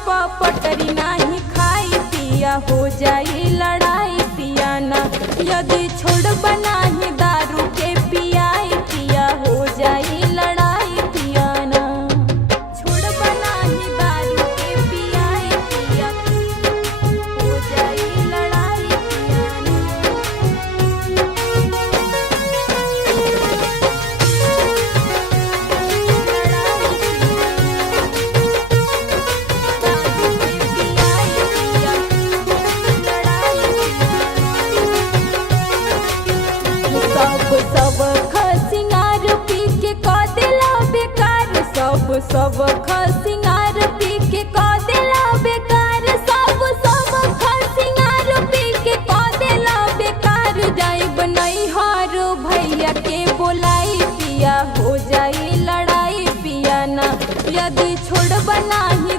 पटरी नाही खाई पिया हो जाई लड़ाई पिया ना। यदि छोड़ब नाही दारू के पियाई पिया हो जाई लड़ाई पिया ना। छोड़ब नाही दारू के पियाई पिया हो जाई लड़ाई पिया ना। सब खसिंगार पी के क देला बेकार। सब खसिंगार पी के क देला बेकार। सब खसिंगार पी के क देला बेकार। जाइब नैहर भैया के बोलाई पिया हो जाई लड़ाई पिया ना। यदि छोड़ब नाही